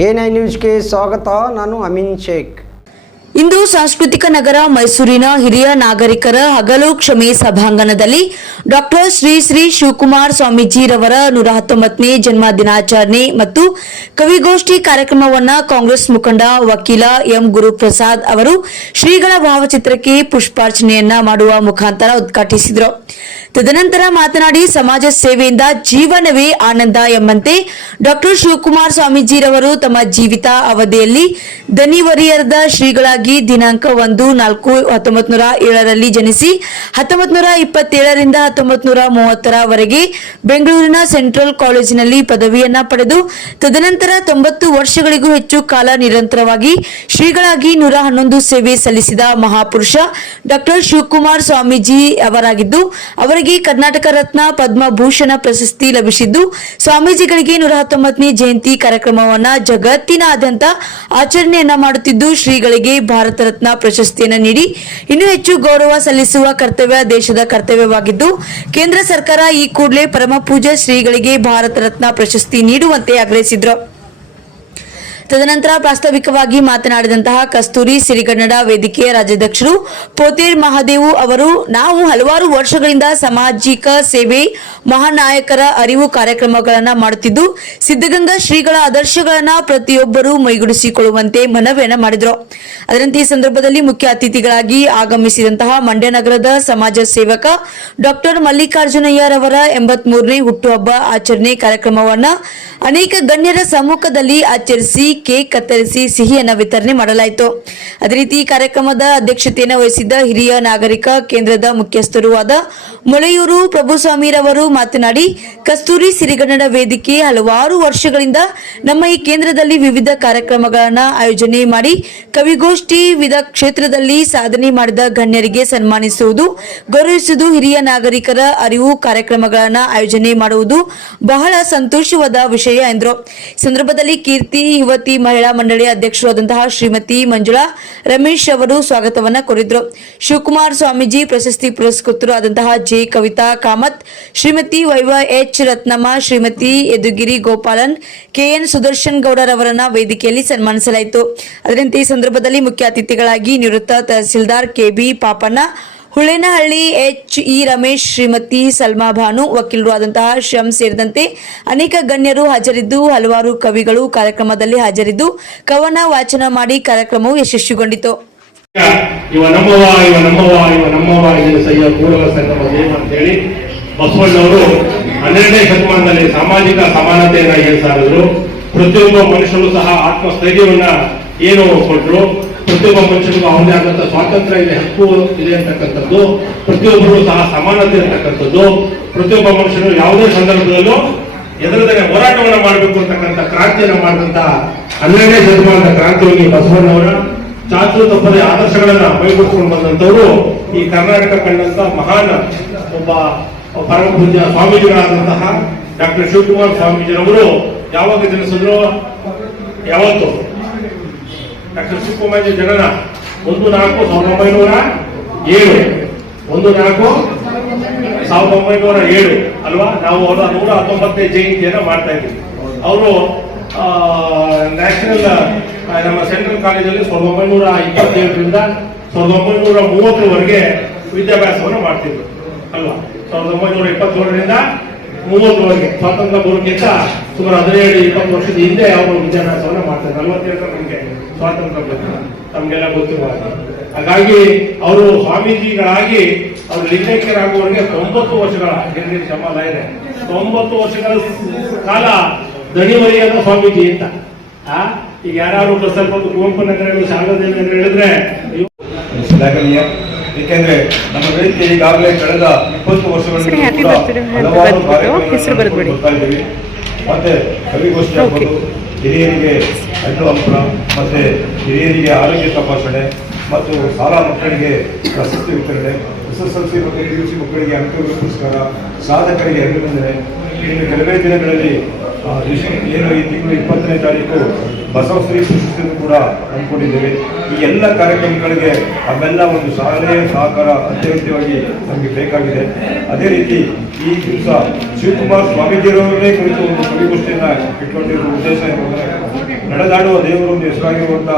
A9 ನ್ಯೂಸ್ಗೆ ಸ್ವಾಗತ. ನಾನು ಅಮೀನ್ ಶೇಖ್. ಇಂದು ಸಾಂಸ್ಕೃತಿಕ ನಗರ ಮೈಸೂರಿನ ಹಿರಿಯ ನಾಗರಿಕರ ಹಗಲು ಕ್ಷಮೆ ಸಭಾಂಗಣದಲ್ಲಿ ಡಾಕ್ಟರ್ ಶ್ರೀ ಶ್ರೀ ಶಿವಕುಮಾರ ಸ್ವಾಮೀಜಿರವರ 119ನೇ ಜನ್ಮ ದಿನಾಚರಣೆ ಮತ್ತು ಕವಿಗೋಷ್ಠಿ ಕಾರ್ಯಕ್ರಮವನ್ನು ಕಾಂಗ್ರೆಸ್ ಮುಖಂಡ ವಕೀಲ ಎಂ ಗುರುಪ್ರಸಾದ್ ಅವರು ಶ್ರೀಗಳ ಭಾವಚಿತ್ರಕ್ಕೆ ಪುಷ್ಪಾರ್ಚನೆಯನ್ನ ಮಾಡುವ ಮುಖಾಂತರ ಉದ್ಘಾಟಿಸಿದರು. ತದನಂತರ ಮಾತನಾಡಿ, ಸಮಾಜ ಸೇವೆಯಿಂದ ಜೀವನವೇ ಆನಂದ ಎಂಬಂತೆ ಡಾಕ್ಟರ್ ಶಿವಕುಮಾರ ಸ್ವಾಮೀಜಿರವರು ತಮ್ಮ ಜೀವಿತ ಅವಧಿಯಲ್ಲಿ ದನಿವರಿಯರದ ಶ್ರೀಗಳಾಗಿ ದಿನಾಂಕ 1/4/1907 ಜನಿಸಿ 1927ರಿಂದ 1930 ಬೆಂಗಳೂರಿನ ಸೆಂಟ್ರಲ್ ಕಾಲೇಜಿನಲ್ಲಿ ಪದವಿಯನ್ನ ಪಡೆದು ತದನಂತರ 90 ವರ್ಷಗಳಿಗೂ ಹೆಚ್ಚು ಕಾಲ ನಿರಂತರವಾಗಿ ಶ್ರೀಗಳಾಗಿ 111 ಸೇವೆ ಸಲ್ಲಿಸಿದ ಮಹಾಪುರುಷ ಡಾಕ್ಟರ್ ಶಿವಕುಮಾರ ಸ್ವಾಮೀಜಿ ಅವರಾಗಿದ್ದು, ಅವರಿಗೆ ಕರ್ನಾಟಕ ರತ್ನ ಪದ್ಮಭೂಷಣ ಪ್ರಶಸ್ತಿ ಲಭಿಸಿದ್ದು, ಸ್ವಾಮೀಜಿಗಳಿಗೆ 119ನೇ ಜಯಂತಿ ಕಾರ್ಯಕ್ರಮವನ್ನು ಜಗತ್ತಿನಾದ್ಯಂತ ಆಚರಣೆಯನ್ನ ಮಾಡುತ್ತಿದ್ದು, ಶ್ರೀಗಳಿಗೆ ಭಾರತ ರತ್ನ ಪ್ರಶಸ್ತಿಯನ್ನು ನೀಡಿ ಇನ್ನೂ ಹೆಚ್ಚು ಗೌರವ ಸಲ್ಲಿಸುವ ಕರ್ತವ್ಯ ದೇಶದ ಕರ್ತವ್ಯವಾಗಿದ್ದು, ಕೇಂದ್ರ ಸರ್ಕಾರ ಈ ಕೂಡಲೇ ಪರಮ ಪೂಜ್ಯ ಶ್ರೀಗಳಿಗೆ ಭಾರತ ರತ್ನ ಪ್ರಶಸ್ತಿ ನೀಡುವಂತೆ ಆಗ್ರಹಿಸಿದರು. ತದನಂತರ ಪ್ರಾಸ್ತಾವಿಕವಾಗಿ ಮಾತನಾಡಿದಂತಹ ಕಸ್ತೂರಿ ಸಿರಿಗನ್ನಡ ವೇದಿಕೆಯ ರಾಜ್ಯಾಧ್ಯಕ್ಷರು ಪೋತೇರ್ ಮಹಾದೇವು ಅವರು, ನಾವು ಹಲವಾರು ವರ್ಷಗಳಿಂದ ಸಾಮಾಜಿಕ ಸೇವೆ, ಮಹಾನಾಯಕರ ಅರಿವು ಕಾರ್ಯಕ್ರಮಗಳನ್ನು ಮಾಡುತ್ತಿದ್ದು, ಸಿದ್ಧಗಂಗಾ ಶ್ರೀಗಳ ಆದರ್ಶಗಳನ್ನು ಪ್ರತಿಯೊಬ್ಬರೂ ಮೈಗೂಡಿಸಿಕೊಳ್ಳುವಂತೆ ಮನವಿಯನ್ನು ಮಾಡಿದರು. ಅದರಂತೆ ಈ ಸಂದರ್ಭದಲ್ಲಿ ಮುಖ್ಯ ಅತಿಥಿಗಳಾಗಿ ಆಗಮಿಸಿದಂತಹ ಮಂಡ್ಯ ನಗರದ ಸಮಾಜ ಸೇವಕ ಡಾಕ್ಟರ್ ಮಲ್ಲಿಕಾರ್ಜುನಯ್ಯರವರ 83ನೇ ಹುಟ್ಟುಹಬ್ಬ ಆಚರಣೆ ಕಾರ್ಯಕ್ರಮವನ್ನು ಅನೇಕ ಗಣ್ಯರ ಸಮ್ಮುಖದಲ್ಲಿ ಆಚರಿಸಿ ಕೇಕ್ ಕತ್ತರಿಸಿ ಸಿಹಿಯನ್ನು ವಿತರಣೆ ಮಾಡಲಾಯಿತು. ಅದೇ ರೀತಿ ಈ ಕಾರ್ಯಕ್ರಮದ ಅಧ್ಯಕ್ಷತೆಯನ್ನು ವಹಿಸಿದ್ದ ಹಿರಿಯ ನಾಗರಿಕ ಕೇಂದ್ರದ ಮುಖ್ಯಸ್ಥರೂ ಆದ ಮೊಳೆಯೂರು ಪ್ರಭುಸ್ವಾಮಿರವರು ಮಾತನಾಡಿ, ಕಸ್ತೂರಿ ಸಿರಿಗನ್ನಡ ವೇದಿಕೆ ಹಲವಾರು ವರ್ಷಗಳಿಂದ ನಮ್ಮ ಈ ಕೇಂದ್ರದಲ್ಲಿ ವಿವಿಧ ಕಾರ್ಯಕ್ರಮಗಳನ್ನು ಆಯೋಜನೆ ಮಾಡಿ ಕವಿಗೋಷ್ಠಿ, ವಿವಿಧ ಕ್ಷೇತ್ರದಲ್ಲಿ ಸಾಧನೆ ಮಾಡಿದ ಗಣ್ಯರಿಗೆ ಸನ್ಮಾನಿಸುವುದು, ಗೌರವಿಸುವುದು, ಹಿರಿಯ ನಾಗರಿಕರ ಅರಿವು ಕಾರ್ಯಕ್ರಮಗಳನ್ನು ಆಯೋಜನೆ ಮಾಡುವುದು ಬಹಳ ಸಂತೋಷವಾದ ವಿಷಯ ಎಂದರು. ಸಂದರ್ಭದಲ್ಲಿ ಕೀರ್ತಿ ಯುವತಿ ಮಹಿಳಾ ಮಂಡಳಿಯ ಅಧ್ಯಕ್ಷರಾದಂತಹ ಶ್ರೀಮತಿ ಮಂಜುಳಾ ರಮೇಶ್ ಅವರು ಸ್ವಾಗತವನ್ನ ಕೋರಿದ್ರು. ಶಿವಕುಮಾರ ಸ್ವಾಮೀಜಿ ಪ್ರಶಸ್ತಿ ಪುರಸ್ಕೃತರು ಆದಂತಹ ಜೆ ಕವಿತಾ ಕಾಮತ್, ಶ್ರೀಮತಿ ವೈವ ಎಚ್ ರತ್ನಮ್ಮ, ಶ್ರೀಮತಿ ಯದುಗಿರಿ ಗೋಪಾಲನ್, ಕೆಎನ್ ಸುದರ್ಶನ್ ಗೌಡರವರನ್ನ ವೇದಿಕೆಯಲ್ಲಿ ಸನ್ಮಾನಿಸಲಾಯಿತು. ಅದರಂತೆ ಈ ಸಂದರ್ಭದಲ್ಲಿ ಮುಖ್ಯ ಅತಿಥಿಗಳಾಗಿ ನಿವೃತ್ತ tahsildar K B Papanna, Hulenahalli H E Ramesh, Shrimati Salma Bhanu, ವಕೀಲರು ಆದಂತಹ ಶ್ಯಾಮ್ ಸೇರಿದಂತೆ ಅನೇಕ ಗಣ್ಯರು ಹಾಜರಿದ್ದು, ಹಲವಾರು ಕವಿಗಳು ಕಾರ್ಯಕ್ರಮದಲ್ಲಿ ಹಾಜರಿದ್ದು ಕವನ ವಾಚನ ಮಾಡಿ ಕಾರ್ಯಕ್ರಮವು ಯಶಸ್ವಿಗೊಂಡಿತು. ಇವ ನಮ್ಮವ ಕೂಡಲ ಸಂಗಮ ದೇವ ಅಂತೇಳಿ ಬಸವಣ್ಣವರು 12ನೇ ಶತಮಾನದಲ್ಲಿ ಸಾಮಾಜಿಕ ಸಮಾನತೆಯನ್ನ ಏನು ಸಾರಿದ್ರು. ಪ್ರತಿಯೊಬ್ಬ ಮನುಷ್ಯರು ಸಹ ಆತ್ಮಸ್ಥೈರ್ಯವನ್ನ ಏನು ಕೊಟ್ಟರು. ಪ್ರತಿಯೊಬ್ಬ ಮನುಷ್ಯನಿಗೂ ಅವರದೇ ಆದಂತಹ ಸ್ವಾತಂತ್ರ್ಯ ಇದೆ, ಹಕ್ಕು ಇದೆ ಅಂತಕ್ಕಂಥದ್ದು, ಪ್ರತಿಯೊಬ್ಬರು ಸಹ ಸಮಾನತೆ ಇರ್ತಕ್ಕಂಥದ್ದು, ಪ್ರತಿಯೊಬ್ಬ ಮನುಷ್ಯನು ಯಾವುದೇ ಸಂದರ್ಭದಲ್ಲೂ ಎದುರದೇ ಹೋರಾಟವನ್ನು ಮಾಡಬೇಕು ಅಂತಕ್ಕಂಥ ಕ್ರಾಂತಿಯನ್ನು ಮಾಡಿದಂತ 12ನೇ ಶತಮಾನದ ಕ್ರಾಂತಿಯೋಗಿ ಬಸವಣ್ಣವರ ಚಾಚು ತಪ್ಪದೆ ಆದರ್ಶಗಳನ್ನ ಮೈಗೂಡಿಸ್ಕೊಂಡು ಬಂದಂತವರು ಈ ಕರ್ನಾಟಕ ಕಂಡಂತ ಮಹಾನ್ ಒಬ್ಬ ಪರಮ ಪೂಜ್ಯ ಸ್ವಾಮೀಜಿಗಳಾದಂತಹ ಡಾಕ್ಟರ್ ಶಿವಕುಮಾರ ಸ್ವಾಮೀಜಿರವರು ಯಾವಾಗ ಜನಿಸಿದ್ರು, ಯಾವತ್ತು ಡಾಕ್ಟರ್ ಶಿವಕುಮಾರ್ ಜನನ 1/4/1907 ಅಲ್ವಾ. ನಾವು ಅವರ 119ನೇ ಜಯಂತಿಯನ್ನ ಮಾಡ್ತಾ ಇದ್ದೀವಿ. ಅವರು ನ್ಯಾಷನಲ್ ನಮ್ಮ ಸೆಂಟ್ರಲ್ ಕಾಲೇಜಲ್ಲಿ 1927ರಿಂದ 1930 ವಿದ್ಯಾಭ್ಯಾಸವನ್ನು ಮಾಡ್ತಿದ್ರು ಅಲ್ವಾ. 1927ರಿಂದ 30 ಸ್ವಾತಂತ್ರ್ಯ ಬರೋಕ್ಕಿಂತ ಸುಮಾರು 17-20 ವರ್ಷದ ಹಿಂದೆ ಅವರು ವಿದ್ಯಾಭ್ಯಾಸವನ್ನು ಮಾಡ್ತಾರೆ. 47 ನಮಗೆ ಸ್ವಾತಂತ್ರ್ಯ ಬೇಕು, ನಮ್ಗೆಲ್ಲ ಗೊತ್ತಿರುವ. ಹಾಗಾಗಿ ಅವರು ಸ್ವಾಮೀಜಿಗಳಾಗಿ ಅವರು ಲಿಂಗೈಕ್ಯರಾಗುವವರೆಗೆ 90 ವರ್ಷಗಳ ಜಮಾಲ ಇದೆ. 90 ವರ್ಷಗಳ ಕಾಲ ದಣಿವರಿಯಾದ ಸ್ವಾಮೀಜಿ ಅಂತ. ಈಗ ಯಾರು ಸ್ವಲ್ಪ ಕುವೆಂಪು ನಗರ, ಶಾರದಾ ನಗರ ಹೇಳಿದ್ರೆ ಏಕೆಂದ್ರೆ ನಮ್ಮ ವೇದಿಕೆ ಈಗಾಗಲೇ ಕಳೆದ 20 ವರ್ಷಗಳಿಂದ ಹಲವಾರು ಕಾರ್ಯಕ್ರಮಗಳನ್ನು ಕೊಡ್ತಾ ಇದ್ದೀವಿ. ಮತ್ತೆ ಕವಿಗೋಷ್ಠಿ ಆಗ್ಬೋದು, ಹಿರಿಯರಿಗೆ ಹಣ್ಣು ಹಂಪಲ, ಮತ್ತೆ ಹಿರಿಯರಿಗೆ ಆರೋಗ್ಯ ತಪಾಸಣೆ ಮತ್ತು ಶಾಲಾ ಮಕ್ಕಳಿಗೆ ಪ್ರಶಸ್ತಿ ವಿತರಣೆ, SSLC ಮತ್ತು PUC ಮಕ್ಕಳಿಗೆ ಅಂಕಗಳ ಪುರಸ್ಕಾರ, ಸಾಧಕರಿಗೆ ಅಭಿನಂದನೆ. ಇನ್ನು ಕೆಲವೇ ದಿನಗಳಲ್ಲಿ ಏನು ಈ ತಿಂಗಳು 20ನೇ ತಾರೀಕು ಬಸವಶ್ರೀ ಪ್ರಶಸ್ತಿಯನ್ನು ಕೂಡ ಹಮ್ಮಿಕೊಂಡಿದ್ದೇವೆ. ಈ ಎಲ್ಲ ಕಾರ್ಯಕ್ರಮಗಳಿಗೆ ಅವೆಲ್ಲ ಒಂದು ಶಾಲೆಯ ಸಹಕಾರ ಅತ್ಯಗತ್ಯವಾಗಿ ನಮಗೆ ಬೇಕಾಗಿದೆ. ಅದೇ ರೀತಿ ಈ ದಿವಸ ಶಿವಕುಮಾರ್ ಸ್ವಾಮೀಜಿಯವರನ್ನೇ ಕುರಿತು ಒಂದು ಕವಿಗೋಷ್ಠಿಯನ್ನು ಇಟ್ಕೊಂಡಿರುವ ಉದ್ದೇಶ ಏನಂದರೆ, ನಡೆದಾಡುವ ದೇವರು ಹೆಸರಾಗಿರುವಂಥ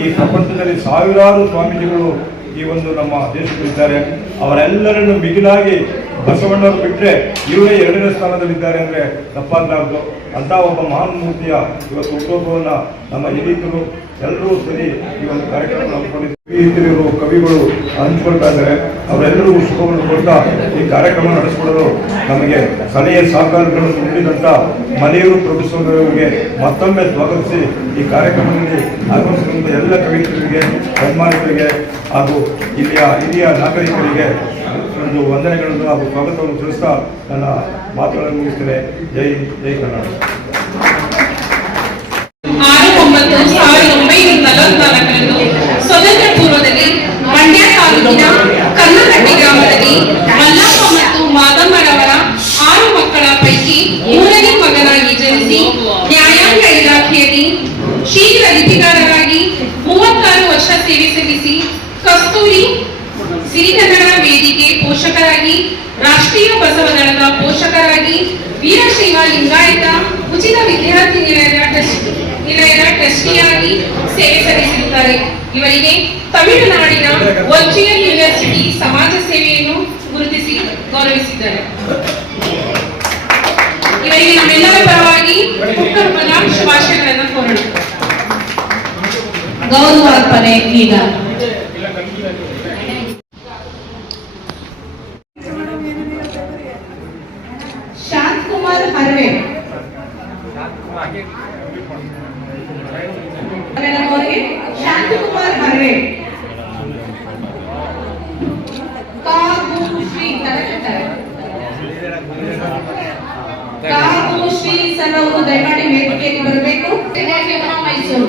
ಈ ಪ್ರಪಂಚದಲ್ಲಿ ಸಾವಿರಾರು ಸ್ವಾಮೀಜಿಗಳು ಈ ಒಂದು ನಮ್ಮ ದೇಶದಲ್ಲಿದ್ದಾರೆ. ಅವರೆಲ್ಲರನ್ನು ಮಿಗಿಲಾಗಿ ಬಸವಣ್ಣವರು ಬಿಟ್ಟರೆ ಇವರೇ 2ನೇ ಸ್ಥಾನದಲ್ಲಿದ್ದಾರೆ ಅಂದರೆ ತಪ್ಪಾಗಲಾರದು. ಅಂಥ ಒಬ್ಬ ಮಹಾನ್ ಮೂರ್ತಿಯ ಇವತ್ತು ಹುಟ್ಟುಹಬ್ಬವನ್ನು ನಮ್ಮ ಹಿರಿಯರು ಎಲ್ಲರೂ ಸರಿ ಈ ಒಂದು ಕಾರ್ಯಕ್ರಮ ಹಮ್ಮಿಕೊಂಡಿದ್ದು ಕವಿಗಳು ಹಂಚಿಕೊಳ್ತಾ ಇದ್ದಾರೆ. ಅವರೆಲ್ಲರಿಗೂ ಶುಭವನ್ನು ಕೊಡ್ತಾ ಈ ಕಾರ್ಯಕ್ರಮ ನಡೆಸಿಕೊಡಲು ನಮಗೆ ಸಲಹೆ ಸಹಕಾರಗಳನ್ನು ನೀಡಿದಂಥ ಮನೆಯೂರು ಪ್ರೊಫೆಸರ್ಗಳಿಗೆ ಮತ್ತೊಮ್ಮೆ ಸ್ವಾಗತಿಸಿ ಈ ಕಾರ್ಯಕ್ರಮದಲ್ಲಿ ಆಗಮಿಸಿದಂಥ ಎಲ್ಲ ಕವಿಗಳಿಗೆ, ಸನ್ಮಾನಿತರಿಗೆ ಹಾಗೂ ಇಲ್ಲಿಯ ಹಿರಿಯ ನಾಗರಿಕರಿಗೆ ಒಂದು ವಂದನೆಗಳನ್ನು ಹಾಗೂ ಸ್ವಾಗತವನ್ನು ತಿಳಿಸ್ತಾ ನನ್ನ ಮಾತುಗಳನ್ನು ಮುಗಿಸ್ತೇನೆ. ಜೈ ಜೈ ಕನ್ನಡ. 6/9/1944 ಸ್ವತಂತ್ರ ಪೂರ್ವದಲ್ಲಿ ಮಂಡ್ಯ ತಾಲೂಕಿನ ಕನ್ನಗಟ್ಟಿ ಗ್ರಾಮದಲ್ಲಿ ಮಲ್ಲಪ್ಪ ಮತ್ತು ಮಾದಮ್ಮರವರ 6 ಮಕ್ಕಳ ಪೈಕಿ 3ನೇ ಮಗನಾಗಿ ಜನಿಸಿ ನ್ಯಾಯಾಂಗ ಇಲಾಖೆಯಲ್ಲಿ ಶೀಘ್ರ ಲಿಪಿಗಾರರಾಗಿ 36 ವರ್ಷ ಸೇವೆ ಸಲ್ಲಿಸಿ ಕಸ್ತೂರಿ ಸಿರಿಗನ್ನಡ ವೇದಿಕೆ ಪೋಷಕರಾಗಿ, ರಾಷ್ಟ್ರೀಯ ಬಸವ ದಳದ ಪೋಷಕರಾಗಿ, ವೀರಶೈವ ಲಿಂಗಾಯತ ಉಚಿತ ವಿದ್ಯಾರ್ಥಿ ನಿಲಯದ ಟ್ರಸ್ಟಿಯಾಗಿ ಸೇವೆ ಸಲ್ಲಿಸಿರುತ್ತಾರೆ. ಇವರಿಗೆ ತಮಿಳುನಾಡಿನ ವರ್ಚುವಲ್ ಯೂನಿವರ್ಸಿಟಿ ಸಮಾಜ ಸೇವೆಯನ್ನು ಗುರುತಿಸಿ ಗೌರವಿಸಿದ್ದಾರೆ. ಇವರಿಗೆ ನಮ್ಮೆಲ್ಲರ ಪರವಾಗಿ ಹುಟ್ಟುಹಬ್ಬದ ಶುಭಾಶಯಗಳನ್ನು ಕೋರೋಣ. ಗೌರವಾರ್ಪಣೆ ಈಗ ಶಾಂತಕುಮಾರ್ ಹರ್ವೆ ಶಾಂತಕುಮಾರ್ ಹರ್ವೆ ಕಾಗು ಶ್ರೀ ಸರ್ ಅವರು ದಯಮಾಡಿ ವೇದಿಕೆಗೆ ಬರಬೇಕು. ಮೈಸೂರು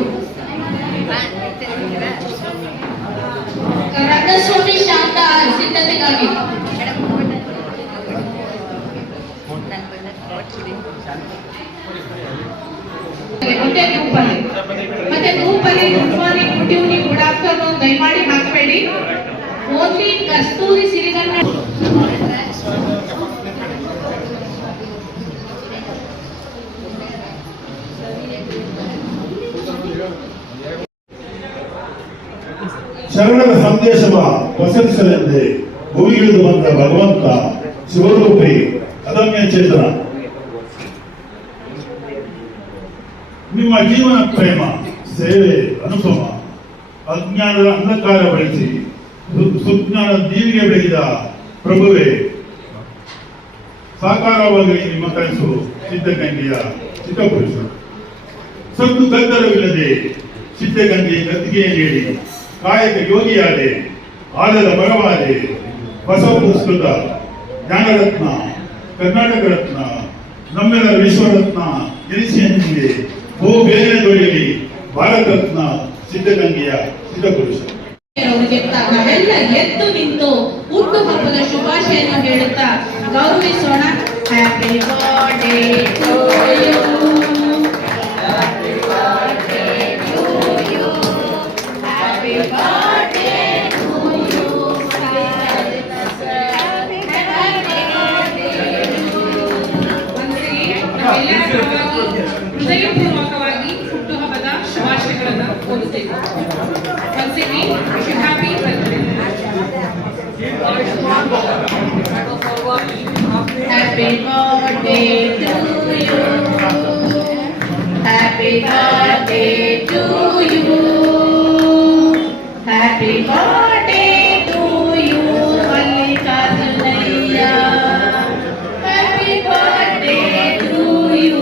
ರಂಗಸ್ವಾಮಿ ಶಾಂತ ಸಿದ್ಧತೆಗಾಗಿ ಮತ್ತೆ ಗ್ರೂಪಲ್ಲಿ good morning, good evening, good afternoon ದಯಮಾಡಿ ಹಾಕಬೇಡಿ. ಓನ್ಲಿ ಕಸ್ತೂರಿ ಸಿರಿಗನ್ನಡ. ಶರಣರ ಸಂದೇಶವ ಪಸರಿಸಲೆಂದೇ ಭೂಮಿಗಿಳಿದು ಬಂದ ಭಗವಂತ ಶಿವರೂಪಿ ಅದಮ್ಯ ಚೇತನ. ನಿಮ್ಮ ಜೀವನ ಪ್ರೇಮ, ಸೇವೆ, ಅನುಪಮ, ಅಜ್ಞಾನದ ಅಂಧಕಾರ ಬಳಸಿ ಸುಜ್ಞಾನ ದೀವಿಗೆ ಬೆಳೆದ ಪ್ರಭುವೇ, ಸಾಕಾರವಾಗಲಿ ನಿಮ್ಮ ಕನಸು ಸಿದ್ಧಗಂಗೆಯ ಚಿತ್ತಪುರುಷ. ಸದ್ದು ಗದ್ದಲವಿಲ್ಲದೆ ಸಿದ್ಧಗಂಗೆ ಗದ್ದಿಗೆ ನೀಡಿ ಕಾಯಕ ಯೋಗಿಯಾದೆ, ಆದರ ಮರವಾದೆ, ಬಸವ ಪುರಸ್ಕೃತ ಜ್ಞಾನರತ್ನ, ಕರ್ನಾಟಕ ರತ್ನ, ನಮ್ಮೆಲ್ಲರ ವಿಶ್ವರತ್ನ ಎನಿಸಿ ಹಂಚಿದೆ. ಬೇರೆ ದೊರೆಯಲಿ ಭಾರತ ರತ್ನ ಸಿದ್ಧಗಂಗೆಯ ಸಿದ್ಧಪುರುಷ. ನಾವೆಲ್ಲ ಎದ್ದು ನಿಂತು ಹುಟ್ಟುಹಬ್ಬದ ಶುಭಾಶಯವನ್ನು ಹೇಳುತ್ತಾ ಗೌರವಿಸೋಣ. Happy birthday to you, happy birthday to you, happy birthday to you, ಹೃದಯಪೂರ್ವಕವಾಗಿ ಹುಟ್ಟುಹಬ್ಬದ ಶುಭಾಶಯಗಳನ್ನು ಕೋರುತ್ತೇವೆ. Happy birthday. Happy birthday to you. Happy birthday to you. Happy birthday to you, Mallikarjunayya. Happy birthday to you.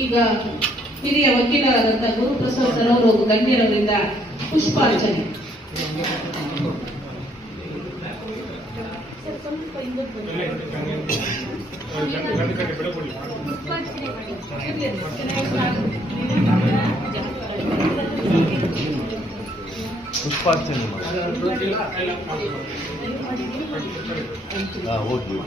ಈಗ ಹಿರಿಯ ವಕೀಲರಾದಂತಹ Guruprasad sir ಅವರು ಗಣ್ಯರವರಿಂದ ಪುಷ್ಪಾರ್ಚನೆ. Okay.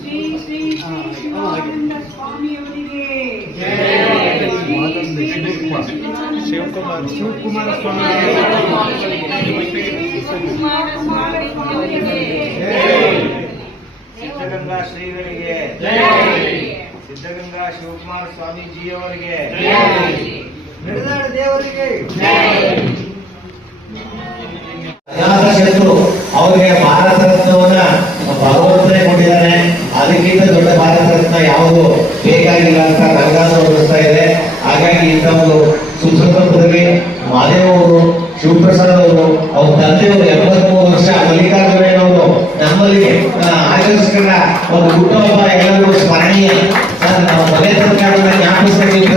Shri Shri Shri Shivananda ಸ್ವಾಮಿಯವರಿಗೆ Shivakumara Siddaganga ಶ್ರೀಗಳಿಗೆ, ಸಿದ್ಧಗಂಗಾ ಶಿವಕುಮಾರ ಸ್ವಾಮೀಜಿಯವರಿಗೆ, ನಡೆದಾಡ ದೇವರಿಗೆ, ಶತ್ರು ಅವರಿಗೆ ಭಾರತ ರತ್ನವನ್ನ ಭಗವಂತನೇ ಕೊಟ್ಟಿದ್ದಾನೆ. ಅದಕ್ಕಿಂತ ದೊಡ್ಡ ಭಾರತ ರತ್ನ ಯಾವುದು ಬೇಕಾಗಿಲ್ಲ ಅಂತ ನನಗಾದ್ರೂ ಅನಿಸ್ತಾ ಇದೆ. ಹಾಗಾಗಿ ಇಂಥ ಒಂದು ಸುಸಂದರ್ಭದಲ್ಲಿ ಮಾದೇವ್ ಅವರು, ಶಿವಪ್ರಸಾದ್ ಅವರು, ಅವ್ರ ತಂದೆಯವರು 83 ವರ್ಷ ಮಲ್ಲಿಕಾರ್ಜುನಯ್ಯನವರು ನಮ್ಮಲ್ಲಿ ಆಚರಿಸ್ಕೊಂಡ ಒಂದು ಹುಟ್ಟುಹಬ್ಬ ಎಲ್ಲರಿಗೂ ಸ್ಮರಣೀಯ. ನಾವು ಮನೆ ಸರ್ಕಾರವನ್ನು ಜ್ಞಾಪಿಸಬೇಕು.